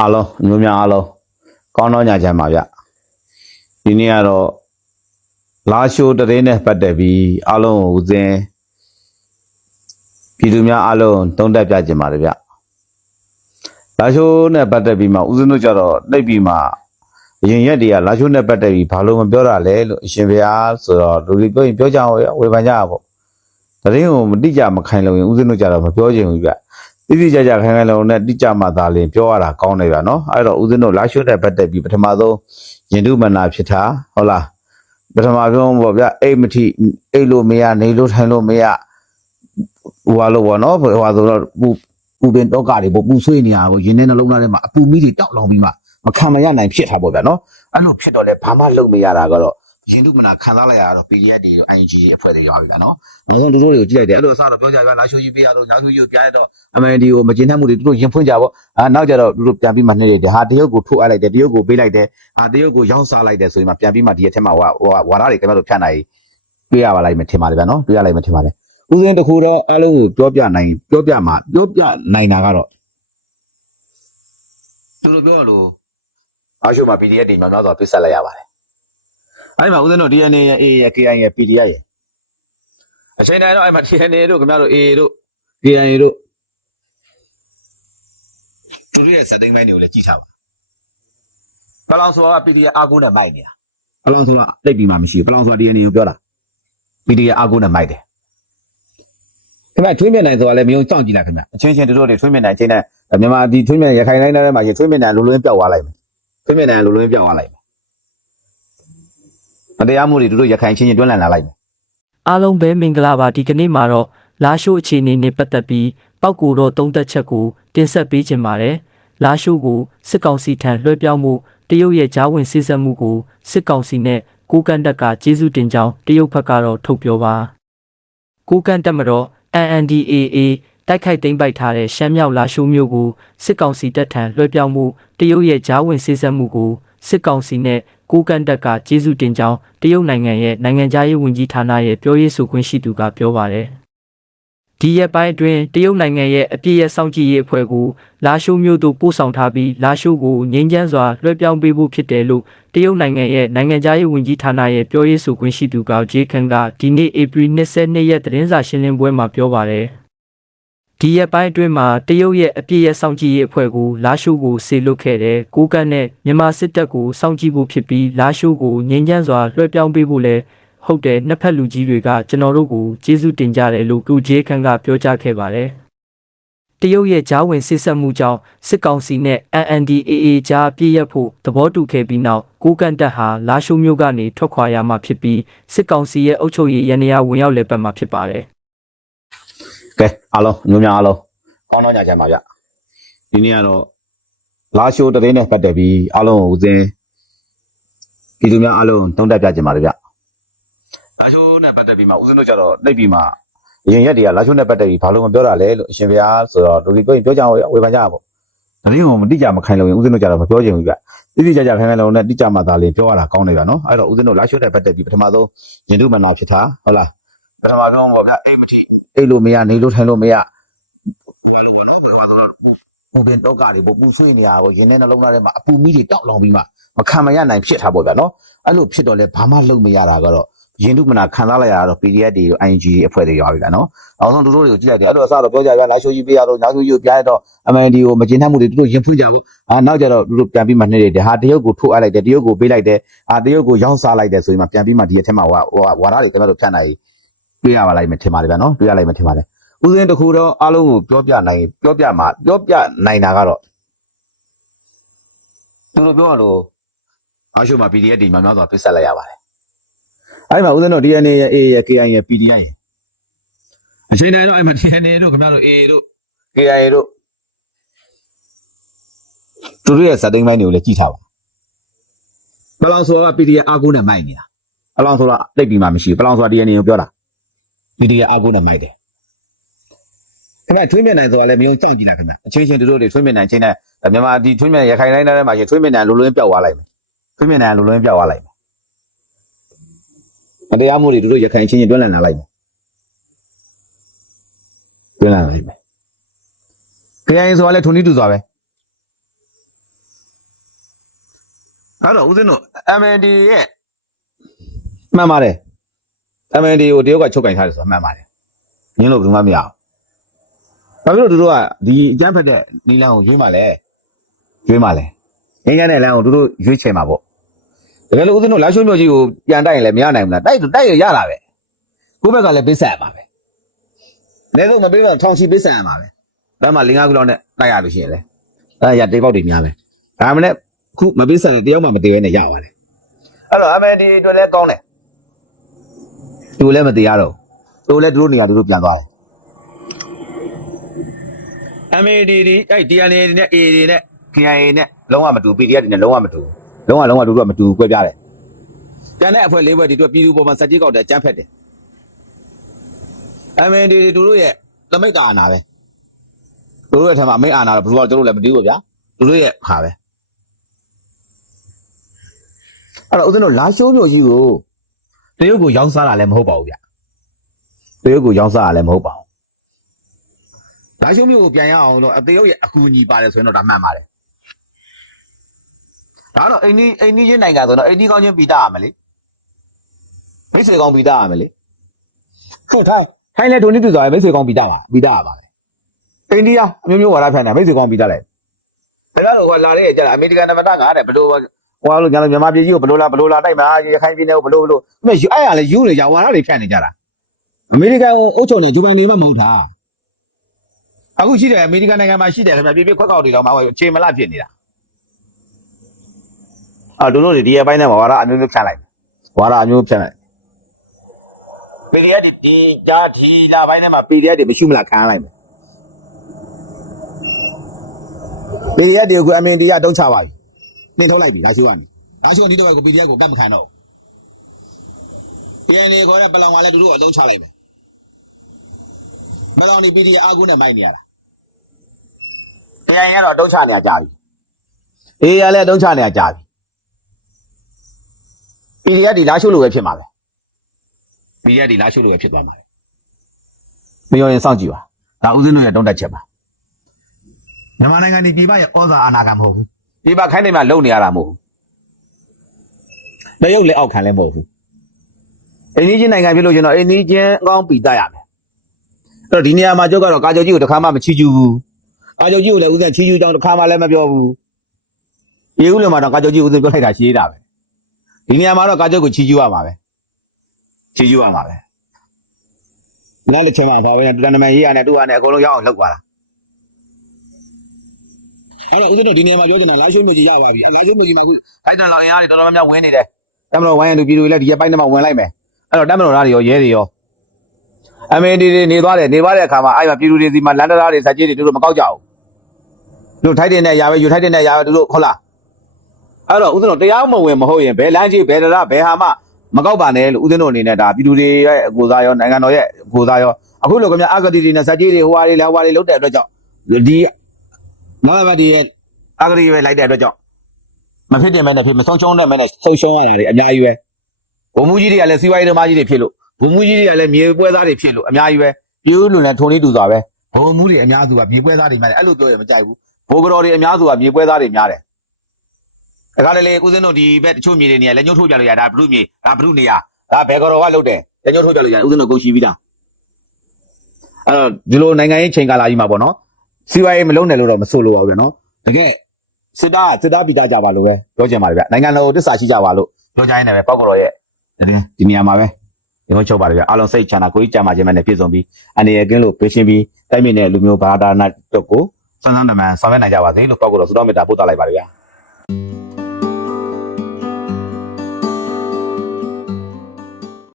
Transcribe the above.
အားလုံးမျိုးများအားလုံးကောင်းတော့ညချမ်းပါဗျဒီနေ့ကတော့လာရှိုးတရင်နဲ့ပတ်သက်ပြီးအားလုံးကိုဦးစင်းပြည်သူများအားလုံးတုံးတက်ပြကြပါတယ်ဗျလာရှိုးနဲ့ပတ်သက်ပြီးမှဦးစင်းတို့ကြတော့တိတ်ပြီးမှအရင်ရက်တွေကလာရှိုးနဲ့ပတ်သက်ပြီးဘာလို့မပြောတာလဲလို့အရှင်ဘုရားဆိုတော့လူတွေပြောရင်ပြောကြအောင်ဝေဖန်ကြပါပေါ့တရင်ကိုမတိကြမခိုင်လို့ရင်ဦးစင်းတို့ကြတော့မပြောချင်ဘူးဗျ တိတိကျကျခိုင်ခိုင်လုံနဲ့တိကျမှသာလင်ပြောရတာကောင်းတယ်ဗျာနော်အဲ့တော့ဦးဇင်းတို့လာရှုတဲ့ပတ်သက်ပြီးပထမဆုံးရင်တုမနာဖြစ်တာဟုတ်လားပထမဆုံးပေါ့ဗျာအိတ်မထိအိတ်လို့မရနေလို့ထိုင်လို့မရဟိုဟာလို့ပေါ့နော်ဟိုဟာဆိုတော့ပူပူပင်တော့ကတွေပေါ့ပူဆွေးနေရပေါ့ရင်ထဲနှလုံးသားထဲမှာအပူမီးတွေတောက်လောင်ပြီးမှမခံမရနိုင်ဖြစ်တာပေါ့ဗျာနော်အဲ့လိုဖြစ်တော့လေဘာမှလုပ်မရတာကတော့ ရင်တုမနာခံစားလိုက်ရတော့ PDF တွေ ING တွေအဖွဲ့တွေရောပြီဗျာနော်နောက်ဆုံးတို့တို့တွေကိုကြည့်လိုက်တယ်အဲ့လိုအစားတော့ပြောကြဗျာလာရှိုးကြီးပေးရတော့နောက်ရှိုးကြီးကိုပြရတော့အမှန်ဒီကိုမကျင်းတတ်မှုတွေသူတို့ရင်ဖွင့်ကြပေါ့အာနောက်ကြတော့သူတို့ပြန်ပြီးမှနှိမ့်နေတယ်ဟာတရုတ်ကိုထုတ်အပ်လိုက်တယ်တရုတ်ကိုပေးလိုက်တယ်အာတရုတ်ကိုရောင်းစားလိုက်တယ်ဆိုရင်မှပြန်ပြီးမှဒီရက်ထဲမှာဟိုဟာဝါရတွေကျွန်တော်တို့ဖြတ်နိုင်တွေ့ရပါလိမ့်မယ်ထင်ပါတယ်ဗျာနော်တွေ့ရလိမ့်မယ်ထင်ပါတယ်ဦးစင်းတစ်ခုတော့အားလုံးကိုပြောပြနိုင်ပြောပြမှာပြောပြနိုင်တာကတော့သူတို့ပြောလို့အားရှိုးမှာ PDF တွေများများစွာပြစ်ဆက်လိုက်ရပါတယ် အဲ့ဒီမှာဦးစင်းတို့ DNA ရဲ့ A ရဲ့ KI ရဲ့ PDF ရဲ့အချိန်တိုင်းတော့အဲ့မှာ DNA တို့ခင်ဗျားတို့ A တို့ KI တို့သူတို့ရဲ့ဇာတ်သိမ်းပိုင်းတွေကိုလည်းကြည့်ထားပါပလောင်ဆိုတာက PDF အာကုနဲ့မိုက်နေတာပလောင်ဆိုတာတိတ်ပြီးမှမရှိဘူးပလောင်ဆိုတာ DNA ကိုပြောတာ PDF အာကုနဲ့မိုက်တယ်ခင်ဗျထွေးမြနိုင်ဆိုတာလည်းမယုံကြောက်ကြည့်လိုက်ခင်ဗျအချင်းချင်းတို့တွေထွေးမြနိုင်ချင်းနဲ့မြန်မာဒီထွေးမြရခိုင်တိုင်းထဲမှာရေထွေးမြနိုင်လိုလွင်းပြောက်သွားလိုက်မယ်ထွေးမြနိုင်လိုလွင်းပြောက်သွားလိုက် မယ်မတရားမှုတွေတို့ရခိုင်ချင်းချင်းတွန်းလှန်လာလိုက်မယ်အားလုံးပဲမင်္ဂလာပါဒီကနေ့မှာတော့လာရှိုးအခြေအနေနဲ့ပတ်သက်ပြီးပောက်ကူတော့သုံးသက်ချက်ကိုတင်ဆက်ပေးခြင်းပါတယ်လာရှိုးကိုစစ်ကောင်စီထံလွှဲပြောင်းမှုတရုတ်ရဲ့ဂျားဝင်စစ်ဆက်မှုကိုစစ်ကောင်စီနဲ့ကိုကန့်တက်ကကျေးဇူးတင်ကြောင်းတရုတ်ဘက်ကတော့ထုတ်ပြောပါကိုကန့်တက်မတော် NNDAA တိုက်ခိုက်သိမ်းပိုက်ထားတဲ့ရှမ်းမြောက်လာရှိုးမျိုးကိုစစ်ကောင်စီတပ်ထံလွှဲပြောင်းမှုတရုတ်ရဲ့ဂျားဝင်စစ်ဆက်မှုကိုစစ်ကောင်စီနဲ့ ကိုကန့်တက်ကကျေးဇူးတင်ကြောင်းတရုတ်နိုင်ငံရဲ့နိုင်ငံခြားရေးဝန်ကြီးဌာနရဲ့ပြောရေးဆိုခွင့်ရှိသူကပြောပါတယ်။ဒီရက်ပိုင်းအတွင်းတရုတ်နိုင်ငံရဲ့အပြည့်ရဲ့စောင့်ကြည့်ရေးအဖွဲ့ကိုလာရှိုးမျိုးတို့ပို့ဆောင်ထားပြီးလာရှိုးကိုငြိမ်းချမ်းစွာလွှဲပြောင်းပေးဖို့ဖြစ်တယ်လို့တရုတ်နိုင်ငံရဲ့နိုင်ငံခြားရေးဝန်ကြီးဌာနရဲ့ပြောရေးဆိုခွင့်ရှိသူကဂျေခန်ကဒီနေ့ဧပြီ22ရက်သတင်းစာရှင်းလင်းပွဲမှာပြောပါတယ်။ ဒီရက်ပိုင်းအတွင်းမှာတရုတ်ရဲ့အပြည့်ရဲ့စောင့်ကြည့်ရေးအဖွဲ့ကိုလာရှိုးကိုဆေလွတ်ခဲ့တဲ့ကိုကန့်နဲ့မြန်မာစစ်တပ်ကိုစောင့်ကြည့်ဖို့ဖြစ်ပြီးလာရှိုးကိုငြိမ်းချမ်းစွာလွှဲပြောင်းပေးဖို့လဲဟုတ်တယ်နှစ်ဖက်လူကြီးတွေကကျွန်တော်တို့ကိုကျေးဇူးတင်ကြတယ်လို့ကုဂျေခန်ကပြောကြားခဲ့ပါတယ်တရုတ်ရဲ့ဂျားဝင်စစ်ဆက်မှုကြောင့်စစ်ကောင်စီနဲ့ NNDAA ကြားပြည့်ရဖို့သဘောတူခဲ့ပြီးနောက်ကိုကန့်တပ်ဟာလာရှိုးမျိုးကနေထွက်ခွာရမှာဖြစ်ပြီးစစ်ကောင်စီရဲ့အုပ်ချုပ်ရေးရန်ရာဝင်ရောက်လည်ပတ်မှာဖြစ်ပါတယ် ကဲအားလုံးမျိုးများအားလုံးကောင်းတော့ညချမ်းပါဗျဒီနေ့ကတော့လာရှိုးတရင်နဲ့ပတ်သက်ပြီးအားလုံးကိုဦးစင်းပြည်သူများအားလုံးတုံးတက်ပြကြပါတယ်ဗျလာရှိုးနဲ့ပတ်သက်ပြီးမှဦးစင်းတို့ကြတော့နှိပ်ပြီးမှအရင်ရက်တွေကလာရှိုးနဲ့ပတ်သက်ပြီးဘာလို့မပြောတာလဲလို့အရှင်ဘုရားဆိုတော့လူတွေပြောရင်ပြောကြအောင်ဝေဖန်ကြပါပေါ့တရင်ကိုမတိကြမခိုင်လို့ရင်ဦးစင်းတို့ကြတော့မပြောချင်ဘူးဗျတိတိကျကျခိုင်ခိုင်လုံနဲ့တိကျမှသာလင်ပြောရတာကောင်းတယ်ဗျနော်အဲ့တော့ဦးစင်းတို့လာရှိုးနဲ့ပတ်သက်ပြီးပထမဆုံးရင်တုမနာဖြစ်တာဟုတ်လား ပထမဆုံးပေါ့ဗျအိမ်မထိအိတ်လို့မရနေလို့ထိုင်လို့မရဟိုပါလို့ပေါ့နော်ဟိုပါဆိုတော့ပူပူပင်တော့ကတွေပေါ့ပူဆွေးနေရပေါ့ရင်းနဲ့နှလုံးသားထဲမှာအပူမီးတွေတောက်လောင်ပြီးမှမခံမရနိုင်ဖြစ်တာပေါ့ဗျာနော်အဲ့လိုဖြစ်တော့လဲဘာမှလုပ်မရတာကတော့ရင်တုမနာခံစားလိုက်ရတော့ PDF တွေ ING တွေအဖွဲ့တွေရောပြီဗျာနော်နောက်ဆုံးတို့တို့တွေကိုကြည့်လိုက်တယ်အဲ့လိုအစားတော့ပြောကြဗျာလာရှိုးကြီးပေးရတော့နောက်ရှိုးကြီးကိုပြရတော့ MND ကိုမကျင်းတတ်မှုတွေတို့တို့ရင်ဖွင့်ကြဘူးအာနောက်ကြတော့တို့တို့ပြန်ပြီးမှနှိမ့်နေတယ်ဟာတရုတ်ကိုထုတ်အပ်လိုက်တယ်တရုတ်ကိုပေးလိုက်တယ်အာတရုတ်ကိုရောင်းစားလိုက်တယ်ဆိုရင်မှပြန်ပြီးမှဒီရက်ထဲမှာဟိုဟိုဝါရတွေကျွန်တော်တို့ဖြတ်နိုင် တွေ့ရပါလိမ့်မယ်ထင်ပါတယ်ဗျာနော်တွေ့ရလိမ့်မယ်ထင်ပါတယ်ဦးစင်းတစ်ခုတော့အားလုံးကိုပြောပြနိုင်ပြောပြမှာပြောပြနိုင်တာကတော့သူတို့ပြောရလို့အားရှိုးမှာ PDF တွေများများစွာပစ်ဆက်လိုက်ရပါတယ်အဲ့ဒီမှာဦးစင်းတို့ DNA ရဲ့ A ရဲ့ KI ရဲ့ PDI ရဲ့အချိန်တိုင်းတော့အဲ့မှာ DNA တို့ခင်ဗျားတို့ A တို့ KI တို့သူတို့ရဲ့စက်တိန်ပိုင်းတွေကိုလည်းကြည့်ထားပါပလောင်ဆိုတာက PDF အာကုနဲ့မိုက်နေတာပလောင်ဆိုတာတိတ်ပြီးမှမရှိဘူးပလောင်ဆိုတာ DNA ကိုပြောတာ PDF အာကုနဲ့မိုက်တယ်ခင်ဗျထွေးမြနိုင်ဆိုတာလည်းမယုံကြောက်ကြည့်လိုက်ခင်ဗျအချင်းချင်းတို့တွေထွေးမြနိုင်ချင်းနဲ့မြန်မာဒီထွေးမြရခိုင်တိုင်းထဲမှာရှင်ထွေးမြနိုင်လူလွင်းပြောက်သွားလိုက်မယ်ထွေးမြနိုင်လူလွင်းပြောက်သွားလိုက်မယ်မတရားမှုတွေတို့ရခိုင်ချင်းချင်းတွန်းလှန်လာလိုက်မယ်တွန်းလှန်လာလိုက်မယ်ခရိုင်ဆိုတာလည်းထုံနီးတူစွာပဲအဲ့တော့ဦးဇင်းတို့ MND ရဲ့မှန်ပါတယ် MND ကိုတရုတ်ကချုပ်ကင်ထားတယ်ဆိုတာမှန်ပါတယ်ငင်းလို့ဘယ်သူမှမရအောင်ဘာဖြစ်လို့သူတို့ကဒီအကျန်းဖက်တဲ့နီလန်ကိုရွေးမှလဲရွေးမှလဲငင်းရတဲ့လမ်းကိုသူတို့ရွေးချယ်မှာပေါ့တကယ်လို့ဦးဇင်းတို့လာရှိုးမျိုးကြီးကိုပြန်တိုက်ရင်လည်းမရနိုင်ဘူးလားတိုက်တိုက်ရရတာပဲကိုယ့်ဘက်ကလည်းပေးဆက်ရပါပဲလဲတော့မပေးတော့ထောင်ချီပေးဆက်ရမှာပဲဒါမှ၄၅ခုလောက်နဲ့တိုက်ရလို့ရှိရင်လေအဲ့ဒါရတေပေါက်တွေများပဲဒါမှလည်းခုမပေးဆက်တဲ့တယောက်မှမတည်ဘဲနဲ့ရပါတယ်အဲ့တော့ MND အတွက်လည်းကောင်းတယ် သူလည်းမတည်ရတော့သူလည်းသူတို့နေရာသူတို့ပြန်သွားတယ် MAD ဒီအဲ့ DNA တွေနဲ့ A တွေနဲ့ KIA နဲ့လုံးဝမတူ PDF တွေနဲ့လုံးဝမတူလုံးဝလုံးဝတူတော့မတူကွဲပြားတယ်။ကျန်တဲ့အဖွဲ့လေးဘက်ဒီတို့ပြည်သူပေါ်မှာစက်ကြီးကောက်တဲ့အကြမ်းဖက်တယ်။ MAD တွေသူတို့ရဲ့သမိတ်တာအာနာပဲ။သူတို့ရဲ့ထမအမိတ်အာနာတော့ဘယ်လိုတော့တို့လည်းမသိဘူးဗျာ။သူတို့ရဲ့ဟာပဲ။အဲ့တော့ဦးဇင်းတို့လာရှိုးမျိုးကြီးကို တရုတ်ကိုရောင်းစားတာလည်းမဟုတ်ပါဘူးဗျ။တရုတ်ကိုရောင်းစားတာလည်းမဟုတ်ပါဘူးလာရှုံးမျိုးကိုပြန်ရအောင်တော့အသေးရုပ်ရဲ့အကူအညီပါတယ်ဆိုရင်တော့ဒါမှန်ပါတယ်ဒါတော့အိန္ဒိအိန္ဒိချင်းနိုင်ငံဆိုတော့အိန္ဒိကောင်းချင်းပြီးတာရမယ်လေမိတ်ဆွေကောင်းပြီးတာရမယ်လေဟုတ်ထိုင်းထိုင်းလည်းဒိုနစ်တူဆိုရင်မိတ်ဆွေကောင်းပြီးတာပါပြီးတာရပါမယ်အိန္ဒိယအမျိုးမျိုးဝါဒဖြန့်တယ်မိတ်ဆွေကောင်းပြီးတာလိုက်ဒါကတော့ဟိုလာတဲ့ကြာအမေရိကန်နမတကတဲ့ဘလို့ ဟိုလိုညာမြန်မာပြည်ကြီးကိုဘလို့လာဘလို့လာတိုက်မှာရခိုင်ပြည်နယ်ကိုဘလို့ဘလို့အဲ့အဲ့ရလဲယူနေကြဝါဒတွေဖြန့်နေကြတာအမေရိကန်ကိုအုပ်ချုပ်နေဂျပန်နေမှမဟုတ်တာအခုရှိတယ်အမေရိကန်နိုင်ငံမှာရှိတယ်ခင်ဗျပြပြခွက်ကောက်တွေတော့မှအခြေမလဖြစ်နေတာအာတို့တို့တွေဒီအပိုင်းထဲမှာဝါရအမျိုးမျိုးဖြန့်လိုက်ဝါရအမျိုးမျိုးဖြန့်လိုက် PDF ဒီဒီကြာဒီလာပိုင်းထဲမှာ PDF တွေမရှိမလားခံလိုက်မယ် PDF တွေကိုအမင်တရားတုံးချပါပြီ နှင်ထုတ်လိုက်ပြီဒါရှိကနေဒါရှိကနေတော့ကို PDF ကိုကတ်မခံတော့ပြန်နေခေါ်တဲ့ပလောင်မှာလည်းတို့အတုံးချလိုက်မယ်ပလောင်ဒီ PDF အာကုနဲ့မိုက်နေရတာခရိုင်ကတော့အတုံးချနေကြပြီအေးရလည်းအတုံးချနေကြပြီပီရီယက်ဒီလာရှုလို့ပဲဖြစ်မှာပဲပီရီယက်ဒီလာရှုလို့ပဲဖြစ်သွားမှာပဲမပြောရင်စောင့်ကြည့်ပါဒါဦးစင်းတို့ရဲ့တုံးတက်ချက်ပါမြန်မာနိုင်ငံဒီပြည်ပရဲ့ဩဇာအာဏာကမဟုတ်ဘူး ပြည်ပခိုင်းနေမှလုံနေရတာမဟုတ်ဘူးတရုတ်လည်းအောက်ခံလည်းမဟုတ်ဘူးအိန္ဒိချင်းနိုင်ငံဖြစ်လို့ကျွန်တော်အိန္ဒိချင်းအကောင်းပြီးသားရမယ်အဲ့တော့ဒီနေရာမှာကျုပ်ကတော့ကာကြိုကြီးကိုတစ်ခါမှမချီကျူဘူးကာကြိုကြီးကိုလည်းဦးဇင်းချီးကျူးကြောင်းတစ်ခါမှလည်းမပြောဘူးရေဦးလည်းမှာတော့ကာကြိုကြီးဦးဇင်းပြောလိုက်တာရှိသေးတာပဲဒီနေရာမှာတော့ကာကြိုကိုချီးကျူးရမှာပဲချီးကျူးရမှာပဲနောက်တစ်ချိန်မှာဘာပဲလဲတူတန်နမန်ရေးရနဲ့တူရနဲ့အကုန်လုံးရအောင်လှုပ်သွားတာ အဲ့တော့ဦးဇင်းတို့ဒီနေရာမှာပြောနေတာလာရှိုးမျိုးကြီးရပါပြီလာရှိုးမျိုးကြီးမှာအခုတိုက်တန်တော်အင်အားတွေတော်တော်များများဝင်နေတယ်တမတော်ဝိုင်းရန်သူပြည်သူတွေလည်းဒီရက်ပိုင်းထဲမှာဝင်လိုက်မယ်အဲ့တော့တမတော်သားတွေရောရဲတွေရောအမေဒီတွေနေသွားတယ်နေသွားတဲ့အခါမှာအဲ့မှာပြည်သူတွေဒီမှာလန်ဒရာတွေစက်ကြီးတွေတို့မကောက်ကြဘူးတို့ထိုက်တဲ့နဲ့ရာပဲယူထိုက်တဲ့နဲ့ရာပဲတို့ဟုတ်လားအဲ့တော့ဦးဇင်းတို့တရားမဝင်မဟုတ်ရင်ဘယ်လမ်းကြီးဘယ်တရားဘယ်ဟာမှမကောက်ပါနဲ့လို့ဦးဇင်းတို့အနေနဲ့ဒါပြည်သူတွေရဲ့အကိုစားရောနိုင်ငံတော်ရဲ့အကိုစားရောအခုလိုကမြအဂတိတွေနဲ့စက်ကြီးတွေဟိုဟာတွေလဲဟိုဟာတွေလုတ်တဲ့အတွက်ကြောင့်ဒီ မမဒီရဲ့အဂတိပဲလိုက်တဲ့အတွက်ကြောင့်မဖြစ်တယ်မဲနဲ့ဖြစ်မဆုံးရှုံးတဲ့မဲနဲ့ဆုံးရှုံးရတာတွေအများကြီးပဲဘုံမူကြီးတွေကလည်းစီးပွားရေးသမားကြီးတွေဖြစ်လို့ဘုံမူကြီးတွေကလည်းမြေပွဲသားတွေဖြစ်လို့အများကြီးပဲပြိုးလူနဲ့ထုံလေးတူစွာပဲဘုံမူတွေအများစုကမြေပွဲသားတွေများတယ်အဲ့လိုပြောရင်မကြိုက်ဘူးဘိုးကတော်တွေအများစုကမြေပွဲသားတွေများတယ်။ဒါကလည်းလေဦးစင်းတို့ဒီဘက်တချို့မြေတွေနေရလက်ညှိုးထိုးပြလို့ရဒါဘုရုမြေဒါဘုရုနေရဒါဘယ်ကတော်ကလုတ်တယ်လက်ညှိုးထိုးပြလို့ရဦးစင်းတို့ကုန်ရှိပြီးသား။အဲ့တော့ဒီလိုနိုင်ငံရေးချိန်ကာလကြီးမှာပေါ့နော်။ စီဝါရေးမလုံးနဲ့လို့တော့မဆိုလိုပါဘူးဗျာနော်။တကယ်စစ်သားစစ်သားပြီးသားကြပါလို့ပဲပြောချင်ပါတယ်ဗျ။နိုင်ငံတော်တစ္ဆာရှိကြပါလို့ပြောကြရင်လည်းပဲပောက်ကတော်ရဲ့ဒီနေရာမှာပဲဒီလိုချုပ်ပါတယ်ဗျ။အားလုံးစိတ်ချမ်းသာကိုကြီးကြံပါခြင်းနဲ့ပြည့်စုံပြီးအနေရကင်းလို့ပေးရှင်းပြီးတိုက်မြင့်တဲ့လူမျိုးဘာသာနာတော့ကိုစမ်းစမ်းနမန်ဆောင်ရွက်နိုင်ကြပါစေလို့ပောက်ကတော့သုတော်မေတ္တာပို့သလိုက်ပါရဗျာ